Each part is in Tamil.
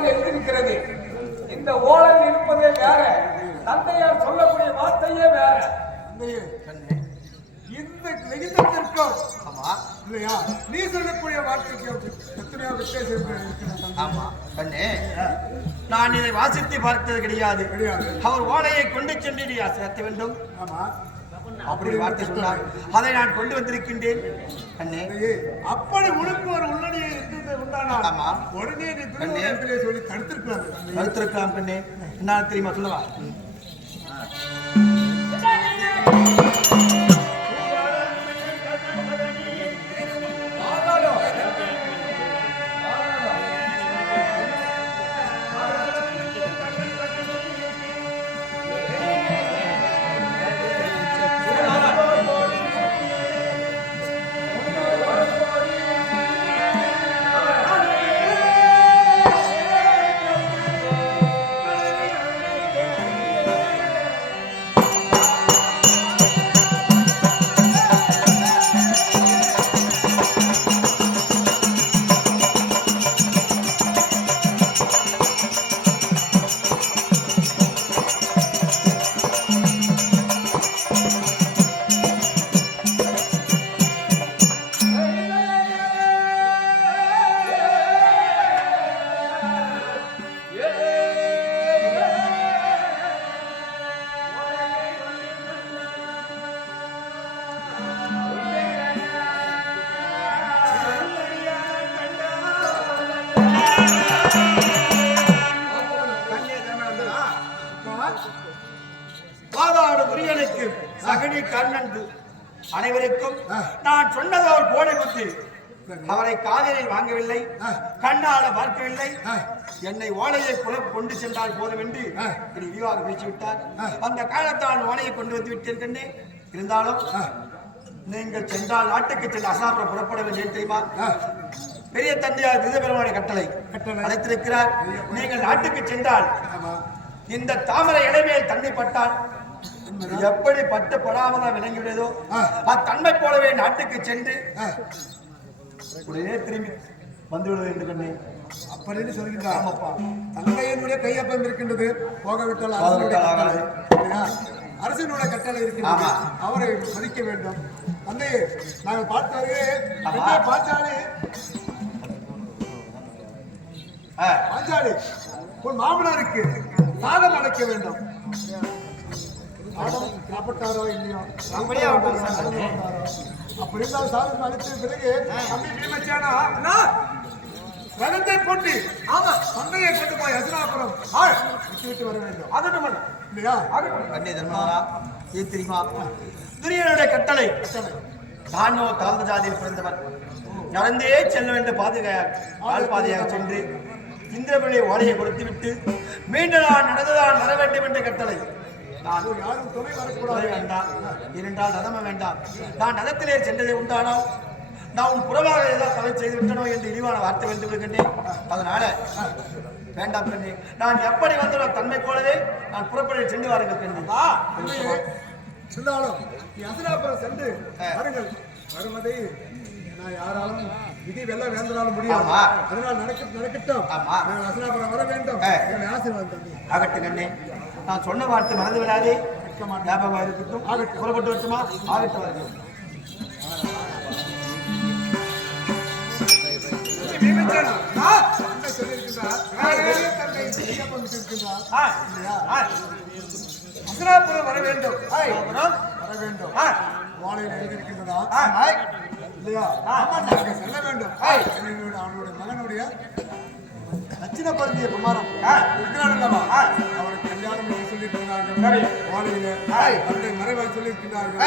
ஓலையில் எழுதியிருக்கிறது. இந்த ஓலையில் இருப்பதே வேற, தந்தையார் சொல்லக்கூடிய வார்த்தையே வேற. இந்த லிகிதத்திற்கும் இல்லையா நீ சொல்லக்கூடிய வார்த்தைக்கு எத்தனையோ வித்தியாசம். ஆமா கண்ணே, நான் இதை வாசித்து பார்த்தது கிடையாது. அவர் ஓலையை கொண்டு சென்று நீ சேர்த்த வேண்டும். ஆமா, அப்படி வார்த்தை சொன்னார், அதை நான் கொண்டு வந்திருக்கின்றேன். கண்ணே, அப்படி உனக்கு ஒரு உள்ளடியை உண்டானால் ஆமா உடனே நீ திருமணத்திலே சொல்லி தடுத்திருக்கலாம். கண்ணே, என்ன தெரியுமா சொல்லவா? அனைவருக்கும் நான் சொன்னது அவர் போனை குத்து. அவரை காதலில் வாங்கவில்லை, கண்ணால பார்க்கவில்லை. என்னை ஓலையை கொண்டு சென்றால் போதும் என்று விரிவாக பேசிவிட்டார். அந்த காலத்தால் ஓலையை கொண்டு வந்து விட்டிருக்கேன். இருந்தாலும் நீங்கள் சென்றால் நாட்டுக்கு சென்று அசாபுரம் புறப்பட வேண்டும் தெரியுமா? பெரிய தந்தையார் விருதபெருமானை கட்டளை அழைத்திருக்கிறார். நீங்கள் நாட்டுக்கு சென்றால் இந்த தாமரை இலைமேல் தண்ணி பட்டால் எப்படி பட்டுப்படாமல் விளங்கிவிடுதோ அத்தன்மை போலவே நாட்டுக்கு சென்று உடனே திரும்பி வந்துவிட வேண்டும் என்று அப்படின்னு சொல்கின்றார். தந்தையினுடைய கையொப்பம் இருக்கின்றது, போகவிட்டால் அரசனுடைய கட்டளை இருக்கின்றது, அவரை மதிக்க வேண்டும். தந்தையே, நாங்கள் பார்த்தாலே பாஞ்சாலி உன் மாமனாருக்கு சாதம் அடைக்க வேண்டும். சாப்பிட்டாரோ இல்லையோ, அப்படி இருந்தால் சாதம் அழைத்த பிறகு தம்பி பீமச்சானா ரகத்தை போட்டு தந்தையை கொண்டு போய் ஹஸ்தினாபுரம் விட்டு வர வேண்டும். அதட்டும் இல்லையா? கண்ணே தர்மனாரா, ஏ தெரியுமா? துரியனுடைய கட்டளை தானோ தாழ்ந்த ஜாதியில் பிறந்தவர் நடந்தே செல்ல வேண்டும். பாதையாக சென்று இந்திரபிள்ளை ஓலையை கொடுத்து விட்டு மீண்டும் நான் நடந்துதான் வர வேண்டும் என்ற கட்டளை. நான் யாரும் துணை வரக்கூடாது வேண்டாம், இரண்டால் ரதம வேண்டாம். நான் ரதத்திலே சென்றதை உண்டானால் நான் உன் புறமாக ஏதாவது தவறு செய்து விட்டனோ என்று இழிவான வார்த்தை வந்து விடுகின்றேன். அதனால வேண்டாம் பெண்ணே, நான் எப்படி வந்தோ தன்மை போலவே நான் புறப்பட சென்று வாருங்கள் பெண்ணே. இருந்தாலும் ஹஸ்தினாபுரம் சென்று வாருங்கள். வருவதை நான் யாராலும் விதி வெல்ல வேந்தனாலும் முடியாது. அதனால் நடக்கட்டும். ஹஸ்தினாபுரம் வர வேண்டும். ஆசீர்வாதம் ஆகட்டும் கண்ணே, நான் சொன்ன வார்த்தை மறந்து விடாதே. ஞாபகம் இருக்கட்டும். புறப்பட்டு வருமா? ஆகட்டும் வருகிறோம். ஹஸ்தினாபுரம் வர வேண்டும். வர வேண்டும். வாழையில் எழுதியிருக்கின்றதா இல்லையா? செல்ல வேண்டும். அவனுடைய மகனுடைய தட்சிண பருந்திய குமாரம் இருக்கிறான் அல்லவா, அவனுக்கு கல்யாணம் சொல்லியிருக்கிறார்கள். வாழையில அவருடைய மறைவாக சொல்லியிருக்கிறார்கள்.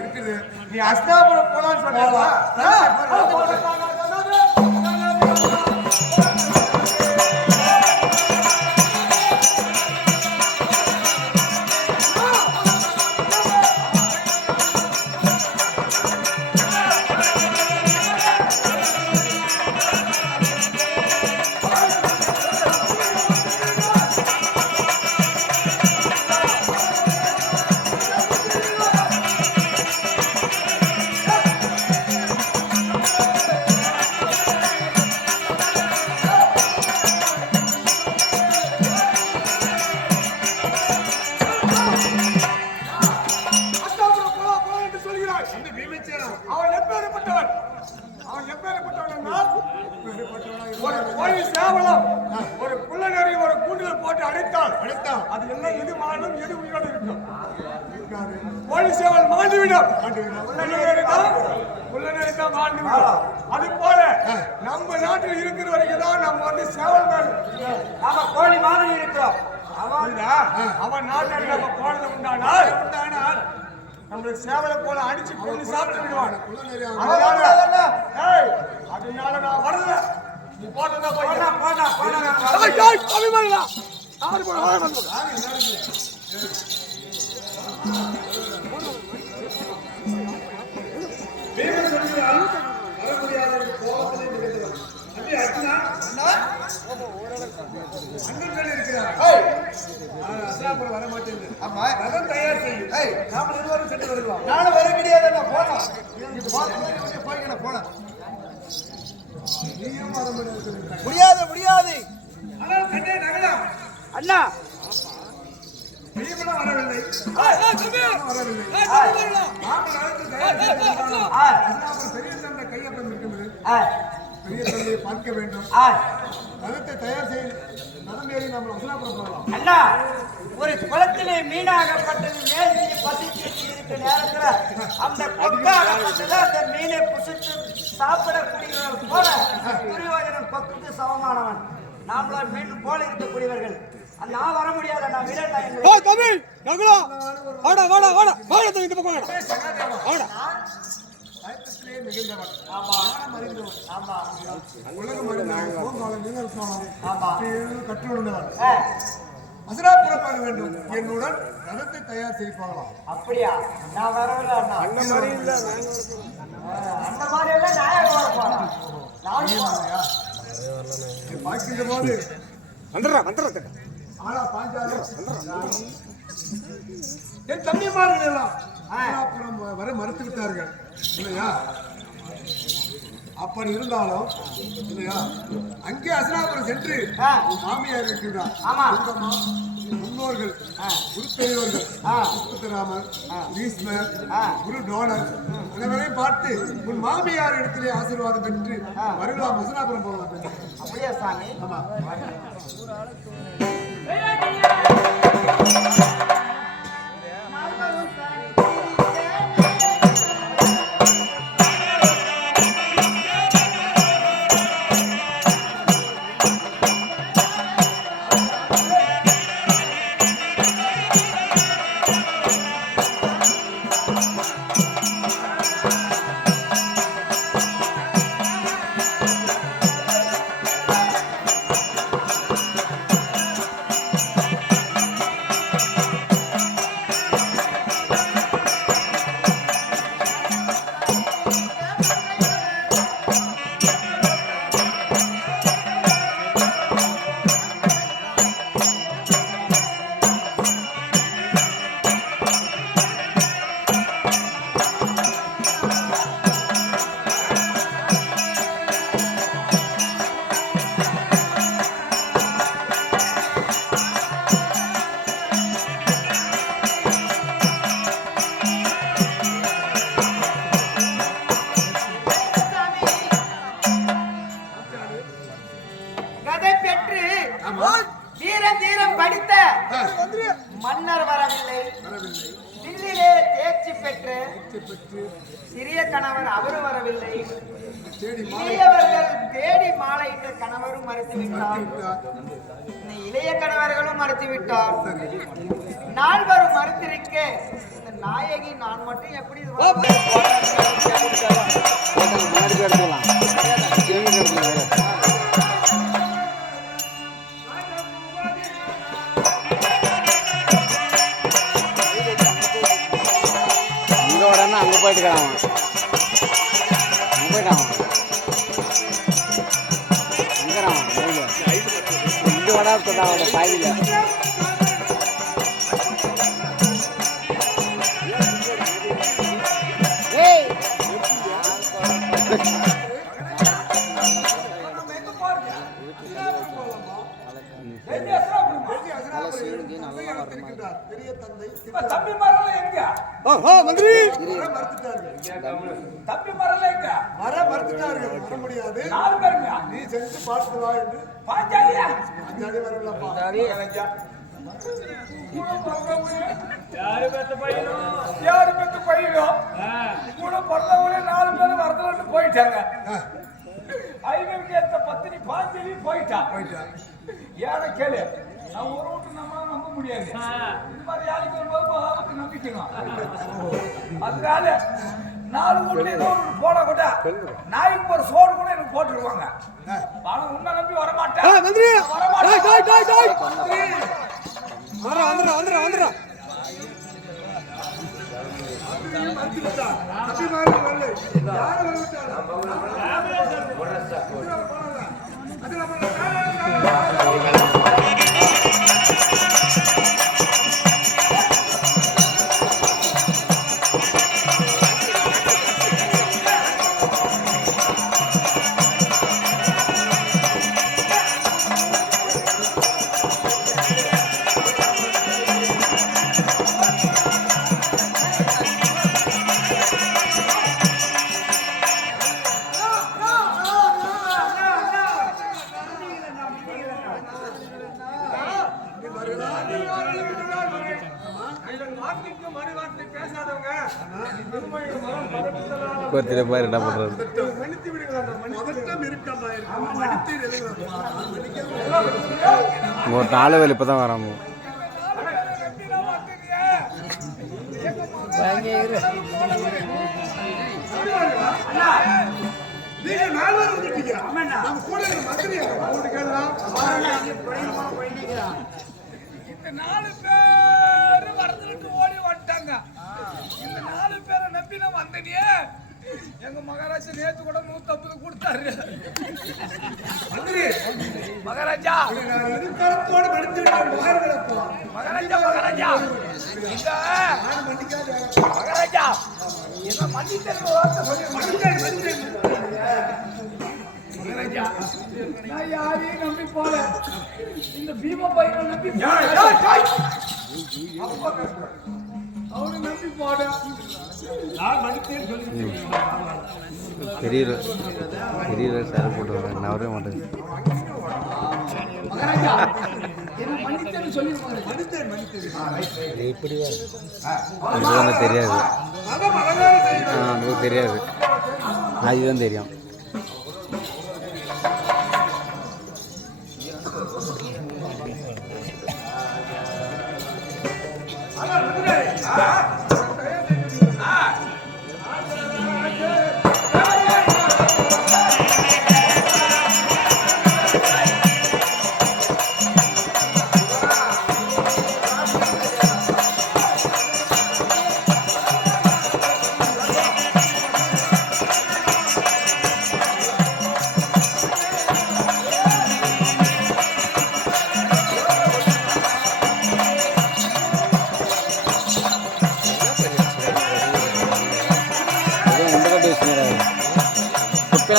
இருக்குது. நீ ஹஸ்தினாபுரம் போலான்னு சொன்னா அது எல்லாம் எது மாறும் எது உயிரோடு இருக்கும் இருக்காரு. கோழி சேவல் மாண்டுவிடும் மாட்டுவீங்களா? உள்ள நினைத்தா மாண்டுவிடும் அது போல நம்ம நாட்டில் இருக்கிற வரைக்கும் தான் நம்ம வந்து சேவல் மாடு நாம கோழி மாதிரி இருக்கிறோம். அவன் நாட்டில் நம்ம போனது உண்டானால் நம்மளுக்கு சேவலை போல அடிச்சு கொண்டு சாப்பிட்டு விடுவான் அதனால நான் வரல நீ போட்டதா வர மாட்டேன். ரதம் தயார் செய்யும். நாம இருவரும் சென்று வருவோம். நானும் வர கிடையாது போனோம். நீயும் வர முடியாது. முடியாது முடியாது. ஆனால் கண்டே நகலாம். அண்ணா பீமனும் வரவில்லை. வரவில்லை. நாம நடந்து தயார் செய்யும். பெரிய தந்தை கையப்பம் இருக்கிறது. பெரிய தந்தையை பார்க்க வேண்டும். ரதத்தை தயார் செய்ய நடம் ஏறி நம்ம அசனாபுரம் போகலாம். அண்ணா ஒரு குளத்திலே மீனாகப்பட்டது மேல் பசிச்சு இருக்க நேரத்துல அந்த கொக்காகப்பட்டது அந்த மீனை புசித்து சாப்பிடக்கூடியவர்கள் போல துரியோதனன் கொக்குக்கு சமமானவன். நாமளும் மீன் போல இருக்கக்கூடியவர்கள். நான் வர முடியாது. நான் பயத்திலே மிகுந்தவன். ஞானம் அறிந்தவன். உலகம் அறிந்தவன். போங்காலம் நீங்கள் காலம் கற்றுள்ளவன். அசனாபுரம் போக வேண்டும். என்னுடன் ரதத்தை தயார் செய்து போகலாம். அப்படியா? நான் வரவில்லை அண்ணா. அந்த மாதிரி இல்ல. அந்த மாதிரி எல்லாம் நாயகம் வர போறேன். பார்க்கின்ற போது ஆனா பாஞ்சாலும் என் தம்பிமார்கள் எல்லாம் அசனாபுரம் வர மறுத்து விட்டார்கள் இல்லையா? அப்படி இருந்தாலும் இல்லையா, அங்கே அசனாபுரம் சென்று மாமியார் இருக்கின்றார். முன்னோர்கள் குரு பெரியவர்கள் புஷ்பராமர், பீஷ்மர், குரு டோனர் அனைவரையும் பார்த்து உன் மாமியார் இடத்திலே ஆசீர்வாதம் பெற்று வருகலாம். அசனாபுரம் போகலாம். அப்படியே சாமி. ஆமா. தீரம் படித்த மன்னர் வரவில்லை. தில்லியிலே தேர்ச்சி பெற்று சிறிய கணவர் அவரும் வரவில்லை. இளையவர்கள் தேடி மாலையிட்ட கணவரும் மறுத்துவிட்டார். இளைய கணவர்களும் மறுத்துவிட்டார். நால்வரும் மறுத்திருக்க இந்த நாயகி நான் மட்டும் எப்படி அங்க போயிட்டுக்கிறான். போயிட்டான் இங்க வடாத பாதியில யாரு பெத்த பையனும் கூட பிறந்தவங்களே 4 பேரும் வரதுல போயிட்டாங்க. ஐநூறுக்கு ஏத்த பத்தினி பாஞ்சலி போயிட்டா. ஏன்னா கேளு, நான் ஒரு வீட்டு நம்ப முடியாது. இது மாதிரி யாருக்கு வரும்போது நம்பிக்கணும். அதனால 4 வீட்டுல ஏதோ ஒன்று போன கூட நாய்க்கு ஒரு சோறு கூட எனக்கு போட்டுருவாங்க. ஆனா உன்னை நம்பி வரமாட்டேன். ஒருத்தர் பாரு என்ன பண்றது. ஒரு 4 வேலை இப்பதான் வராம. இந்த 4 பேர் வரதுட்டு ஓடி வந்துட்டாங்க. இந்த 4 பேரை நம்பி நான் வந்தனே. எங்க மகாராஜா நேத்து கூட 150 கொடுத்தாரு. மகாராஜா மகாராஜா மகாராஜா என்ன மன்னித்தேன் மகாராஜா. நான் யாரையும் நம்பி போல. இந்த பீமா பையனை நம்பி அவனை நம்பி போட பெரிய சார் போட்டு வரேன். நான் வரவே மாட்டேன். இப்படி வந்து தெரியாது. நமக்கு தெரியாது. அதுதான் தெரியும்.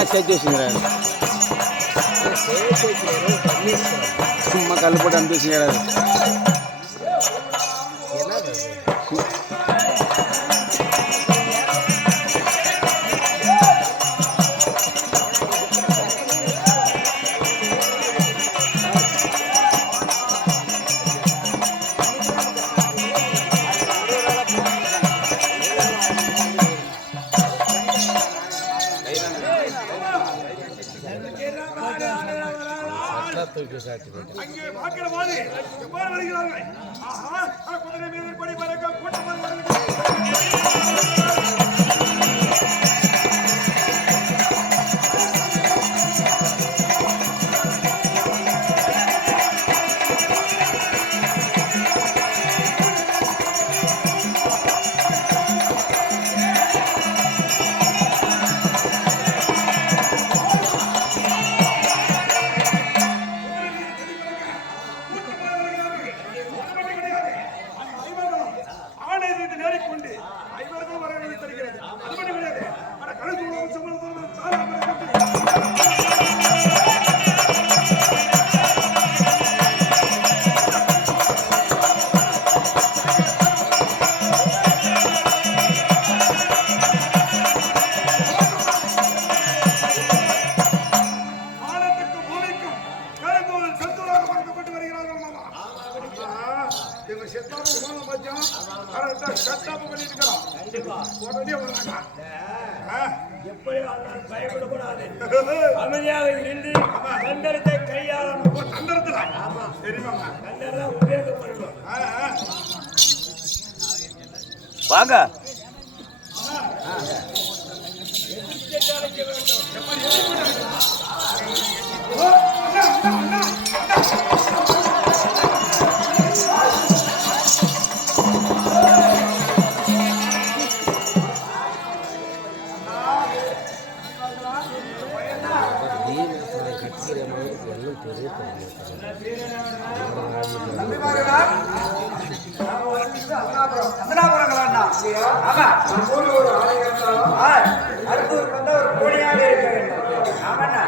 சேர்த்து வச்சுக்கிறாரு. சும்மா கல் போட்டு அனுப்பி வச்சுக்கிறாரு. அங்கே பார்க்கிற மாதிரி எவ்வாறு வருகிறார்கள்? குதிரை மீது படி பறக்க கூட்டமாக வருகிறார்கள். கொண்டு ஐவர்கள் வரவேற்று இவன் செத்தாம போன பட்சம் கரெக்டா செட்டாம பண்ணிட்டு இருக்கிறோம். கண்டிப்பா உடனே வராங்க. எப்படி வந்தாலும் பயப்படக்கூடாது. அமைதியாக இருந்து தண்டரத்தை கையாளணும். தண்டரத்துல ஆமா தெரியுமாங்க? தண்டரை உபயோகப்படணும். வாங்க அழைக்க வேண்டும். அடுத்தூருக்கு வந்தா ஒரு கோழியாக இருக்க வேண்டும். ஆமாண்ணா.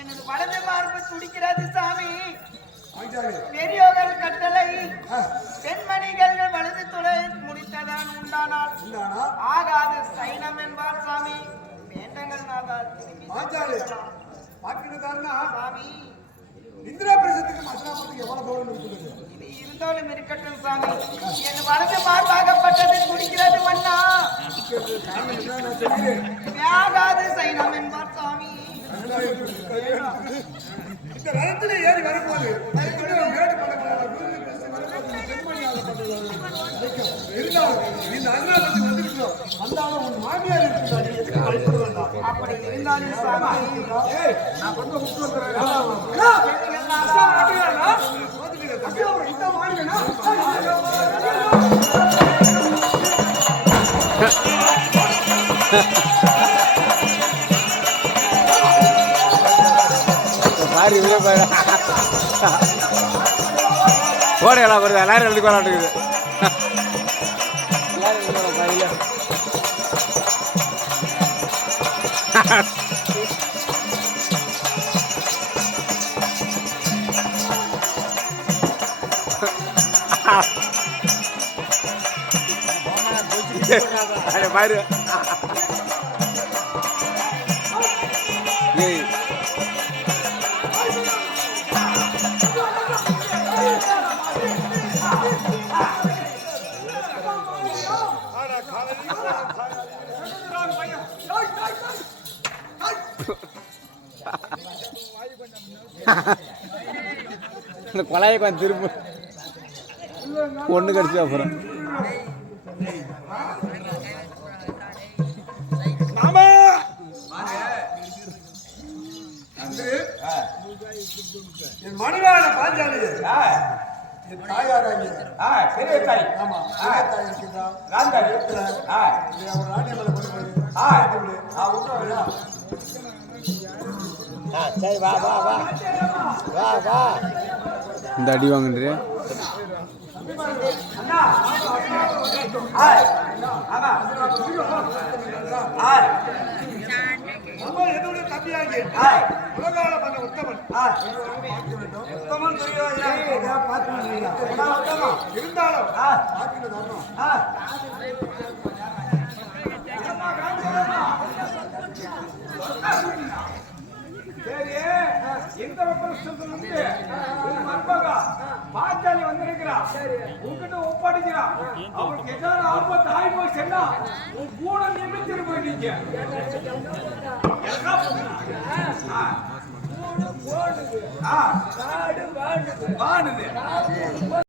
எனது வலது மார்பு துடிக்கிறது சாமி. பெரியோர்கள் கட்டளை பெண்மணிகள் வலது துளை முடித்ததான் உண்டானால் ஆகாது சைனம் என்பார் சாமி. வேண்டங்கள் நாதால் சாமி. இந்திரா பிரசத்துக்கு மசனாபத்துக்கு எவ்வளவு தூரம் இருக்குது? இது இருந்தாலும் இருக்கட்டும் சாமி. என் வலது மார்பாகப்பட்டது துடிக்கிறது மன்னா. ஆகாது சைனம் என்பார் சாமி. இந்த ரதத்திலே ஏறி வரும்போது இந்த அண்ணாபத்து வந்துருக்கோம். வந்தாலும் உன் மாமியார் இருக்கிறாங்க. அப்படி இருந்தாலும் சாமி நான் கொஞ்சம் விட்டு வந்துடுறேன். பாரு இவ்வளோ பாரு ஓடையெல்லாம் வருது எல்லாரும் எழுதி கொண்டாட்டுக்குது எல்லாரும் கையில் பாரு இந்த கொலையை கொஞ்சம் திரும்ப ஒன்று கடிச்சு அப்புறம் என் மனைவியான பாஞ்சாலி என் தாயாராகிய பெரிய தாய். ஆமா பெரிய தாய் இருக்கின்றா ராந்தாரி. அவர் ராணியமலை கொண்டு போய் சரி வா வா வா வா வா. இந்த அடி வாங்குறியா? ஆமா நம்ம என்னுடைய தம்பியாகி உலகால பண்ண உத்தமன் உத்தமன் இருந்தாலும் பார்க்கிற தர்மம் சரி இந்த வந்து மருமகா பாஞ்சாலி வந்திருக்கிறா உங்ககிட்ட ஒப்படைக்கிறா அவளுக்கு ஏதாவது ஆபத்து ஆகி போய் சொன்னா உன் கூட நிமித்திட்டு போயிட்டீங்க வாணுது